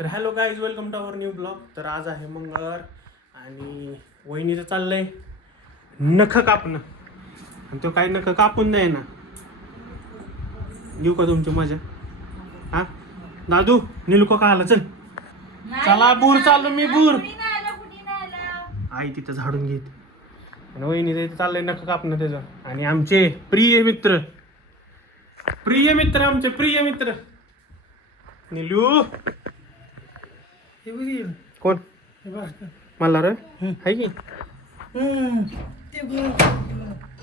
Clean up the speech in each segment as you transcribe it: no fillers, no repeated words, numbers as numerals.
तर hello guys, welcome to our new blog. तर आज आहे मंगळवार आणि वहिनीचं चाललंय नख कापणं. आणि तो काही नख कापून द्याय ना. घेऊ का तुमची मजा? हा दादू निलको का आला? चल चला, बूर चाललो मी, बूर. आई तिथं झाडून घेत आणि वहिनी चाललंय नख कापणं त्याचं. आणि आमचे प्रिय मित्र आमचे प्रिय मित्र निलू. कोण मला रे आहे की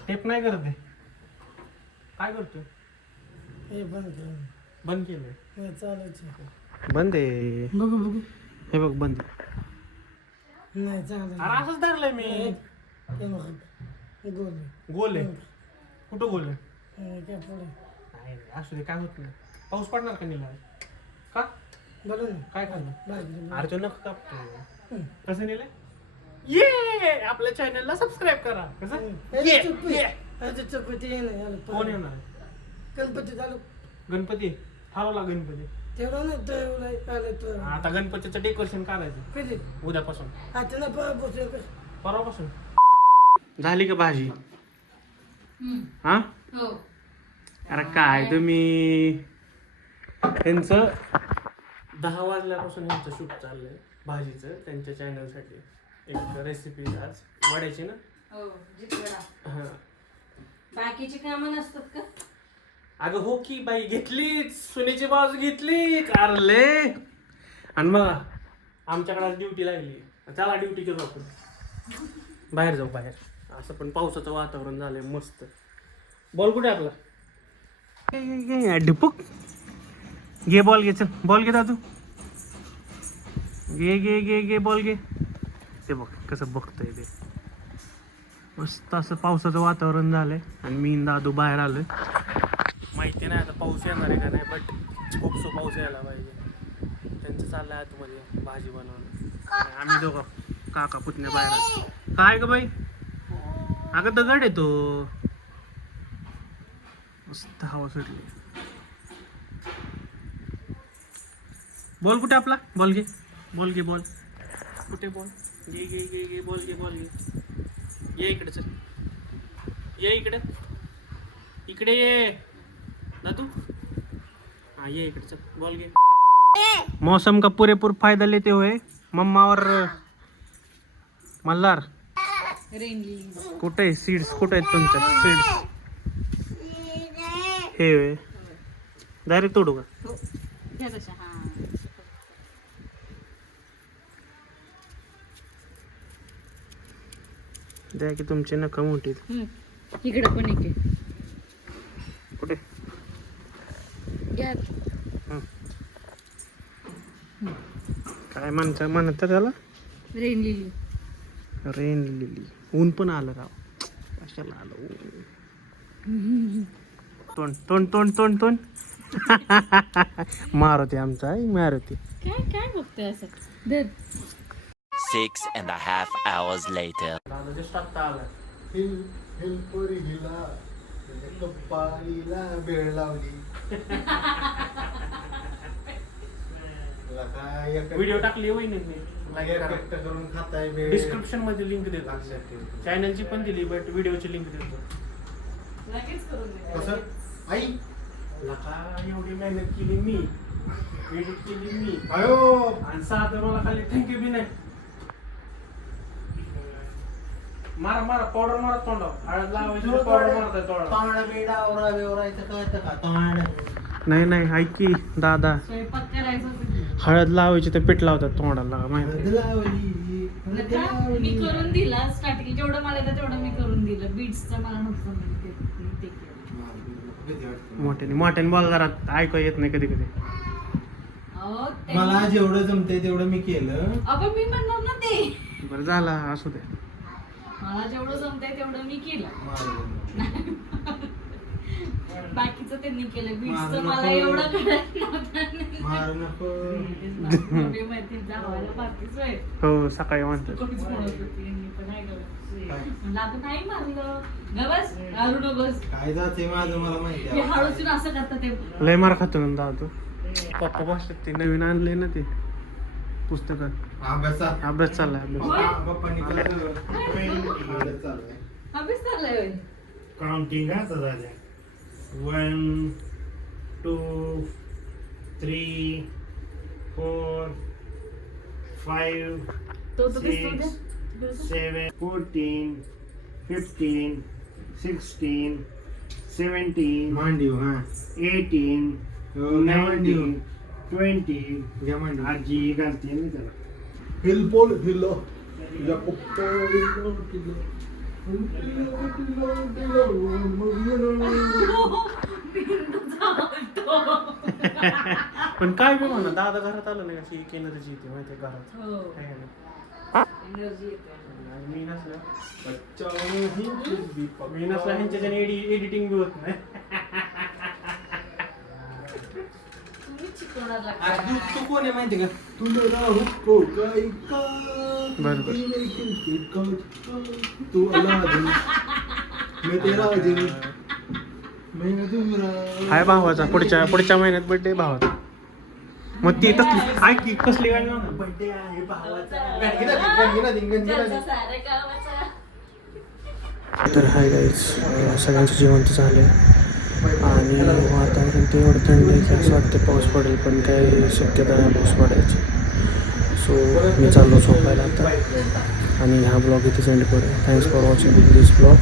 टेप नाही करत आहे. काय करतोय? बंद केलंय. बंद आहे. बघू हे बघ बंद. नाही चालत. अरे असंच धरलंय मी. गोल आहे. कुठं गोल आहे? नाही असू दे, काय होत नाही. पाऊस पडणार का निला? का काय खाल्लं? अरे तो नख कापतो. कसं नेलंय? ये आपल्या चॅनलला सबस्क्राईब करा. कसं कोण येणार? गणपती चालू. गणपती ठरवला. गणपती तेवढं नाही. आता गणपतीचं डेकोरेशन करायचं कधी? उद्यापासून, आता परवापासून. झाली का भाजी? हा अरे काय तुम्ही, त्यांचं 10 वाजल्यापासून यांचं शूट चाललंय भाजीचं. त्यांच्या चॅनलसाठी एक रेसिपी आज वड्याची ना. हा बाकीची कामं नसतात का? अगं हो की बाई, घेतलीच सुनेची बाजू घेतलीच. अरले आणि मग आमच्याकडे आज ड्युटी लागली. चला ड्युटी करू आपण, बाहेर जाऊ बाहेर. असं पण पावसाचं वातावरण झालंय मस्त. बॉल कुठे आपला? डिपुक घे बॉल, घे. चल बॉल घे दादू. घे घे घे घे बॉल घे. ते बघ कसं बघतोय ते. मस्त असं पावसाचं वातावरण झालंय आणि मी दादू बाहेर आलोय. माहिती नाही आता पाऊस येणार आहे का नाही, बट खूप पाऊस यायला पाहिजे. त्यांचं चाललंय आतमध्ये भाजी बनवणं आणि आम्ही दोघं काका पुतण्या बाहेर आलो. काय ग बाई? अगं दगड आहे तो. मस्त हवा सुटली. बॉल कुठे आपला? बॉल घे, बॉल घे. बॉल कुठे? बॉल घे घे घे घे. बॉल घे, बॉल घे. ये इकडे, चल ये इकडे. इकडे ये दादू. हाँ ये इकडे, चल बॉल घे. मौसम का पूरेपूर फायदा लेते हुए मम्मा और मल्हार कुठे सीड्स? कुठे आहेत तुमच्या सीड्स? हे डायरेक्ट तोडू का? द्या की तुमचे नख मोठी. इकडे पण एक आहे. कुठे? काय म्हणत त्याला? Rain lily. Rain lily. ऊन पण आलं राव. कशाला आलं? तोंड तोंड तोंड तोंड तोंड. मारुती आमचा आहे, मारुती. काय काय बघतोय असं? धर. 6.5 hours later. दादा जस्ट आत्ता आला. कप्पालीला बेळ लावली. व्हिडिओ टाकली वहिनी करून खाताय. डिस्क्रिप्शन मध्ये लिंक देतो. चॅनलची पण दिली, बट व्हिडिओची लिंक देतो. लगेच करून दे. कसं आई लका एवढी मेहनत केली मी, एडिट केली मी, अयो आणि साधं मला खाली थँक्यू बी नाही. मारा मारा पावडर मारा तोंडावर. हळद लावायची पावडर मारताय तोंडावर. तांबडा बेडा ओरायचं कळतं का? तांबडा नाही नाही ऐक की दादा, स्वयंपाक करायचं होतं की. हळद लावायची तर पीठ लावतात तोंडाला माहिती. नका, मी करून दिला स्टार्टिंग. जेवढं मला येतं तेवढं मी करून दिलं. बीट्सचं मला नव्हतं माहिती. ते केलं. मोठ्याने मोठ्याने बोल जरा, ऐकू येत नाही कधी कधी. अहो, मला जेवढं जमतंय तेवढं मी केलं. आपण मी म्हणणार ना ते. बरं झाला, असू दे. मला जेवढं जमतंय तेवढं मी केलं. बाकीचं त्यांनी केलं. बीट्सचं मला एवढं कळत नव्हतं. मारू नको. जावायला बाकीच आहे. हो सकाळी म्हणतात. कोणीच म्हणत होती, यांनी पण नाही करत. म्हणलं आपण नाही मारलं. गबस मारू नकोस. काय जाते माझं मला माहिती हे आहे. हळूचून असं करतात ते. लय मार खातो ना दादा तू. पप्पा बसतात ते नवीन आणले ना ते. पुस्तकात अभ्यासात अभ्यास चाललाय अभ्यास. पप्पांनी कसं Twenty. चाललंय. अभ्यास चाललाय होय. Counting आता झाल्या 1 2 3 4 5 तो तर दिसतो 6 द्या. 7 14 15 16 17 मांडीव हा 18 मांडीव 19 20 घ्या मांडीव आजी घालते ना त्याला हिल बोल हिल या पप्पा हिल पण काय बी म्हणा दादा घरात आलं नाही अशी एनर्जी येते माहिती घरात हो. काय आहे ना. Energy येते. आणि मी नसलं मी नसलं ह्यांच्या एडिटिंग बी होत नाही. तुम्हीच शिकवणार अरे लागता. तू कोण आहे माहिती का तुला हुक्को काय का बरोबर. तू अलादीन मैं तेरा दिल मैं तुमरा हाय भावाचा पुढच्या महिन्यात बर्थडे भावाचा. मग ती तसली काय की कसली गाणी म्हणा. बर्थडे आहे भावाचा ज्याचा साऱ्या गावाचा. तर हाय गाईज सगळ्यांचं जेवण तर झालं आणि वातावरण ते एवढं थंड आहे की असं वाटतं पाऊस पडेल पण काही शक्यता नाही पाऊस पडायची. सो मी चाललो झोपायला आता आणि हा ब्लॉग इथे सेंड करू. Thanks for watching this blog.